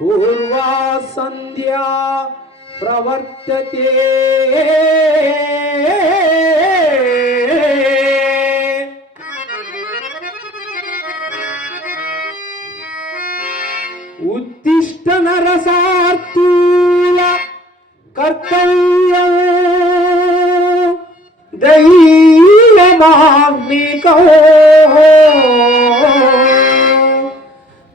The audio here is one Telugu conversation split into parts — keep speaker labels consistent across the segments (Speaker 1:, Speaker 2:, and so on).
Speaker 1: पूर्वा सन्ध्या प्रवर्तते उत्तिष्ठ नरसार्थूल कर्तव्यम् दैलमाग्निकौ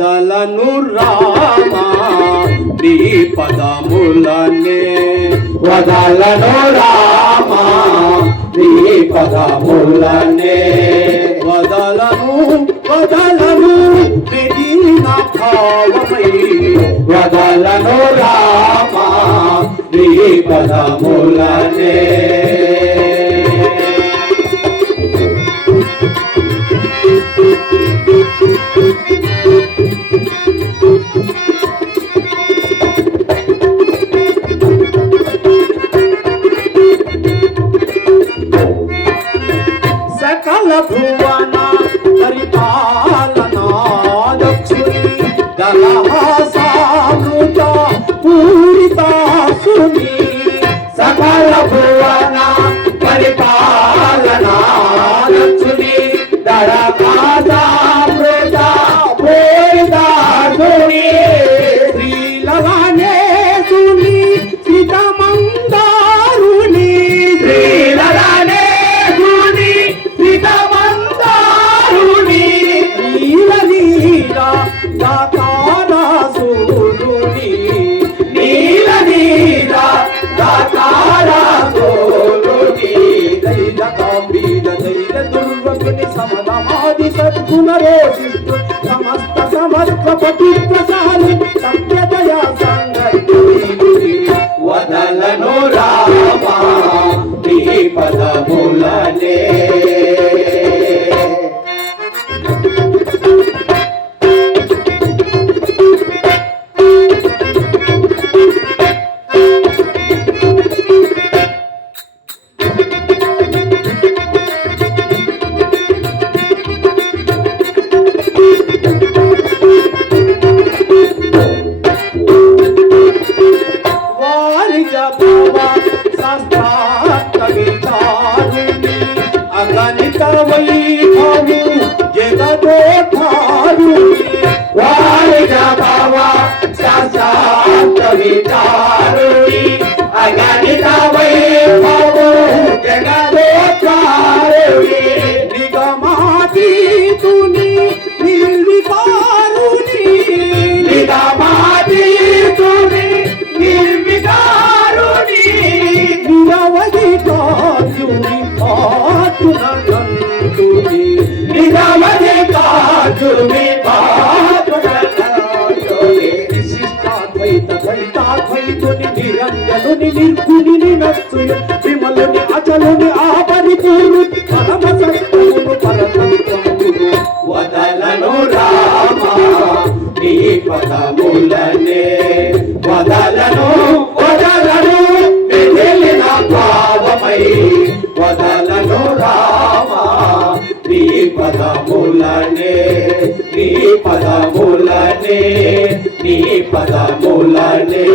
Speaker 1: వదలను రామా నీ పదములనే. వదలను రామా నీ పదములనే. వదలను వదలను మెదిన భావమై. వదలను రామా నీ పదములనే. సమదమాది సమస్త రోషిష్ఠు సమస్త సమర్ప సత్యదయా సంగతి. వదలను రామా నీ పదములనే Kavita నిరంజనుని నిర్గుణి నచ్చుయ అచలని ఆపరి పూరు పరమ సత్యమును పరతంత్రమును వదలను రామా నీ పదములనే. వదలను వదలను మిగిలిన భావమై వదలను రామా నీ పదములనే. నీ
Speaker 2: పదములనే
Speaker 1: నీ
Speaker 3: పదములనే.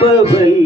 Speaker 1: fazem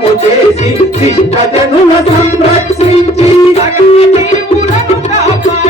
Speaker 1: పాపము చేసి
Speaker 3: శిష్ట జనుల సంరక్షించి
Speaker 1: సకల దేవులను కాపాడు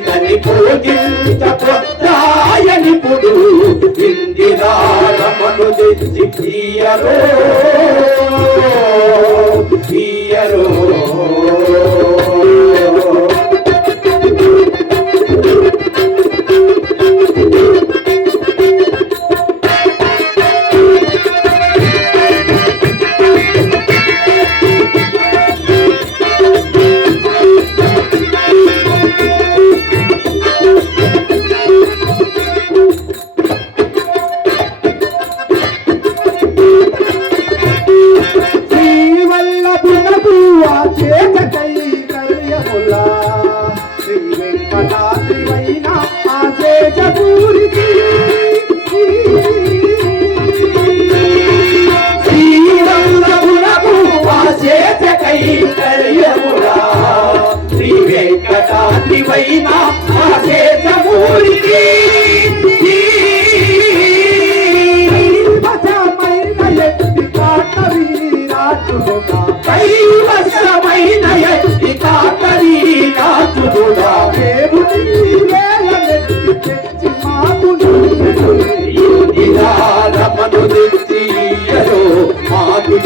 Speaker 3: తల్లి పూజించ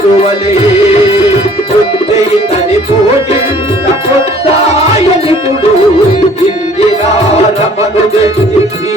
Speaker 1: బంధు వలే ఉంది తని పూజింత ఇందిరా రమను గెలిచి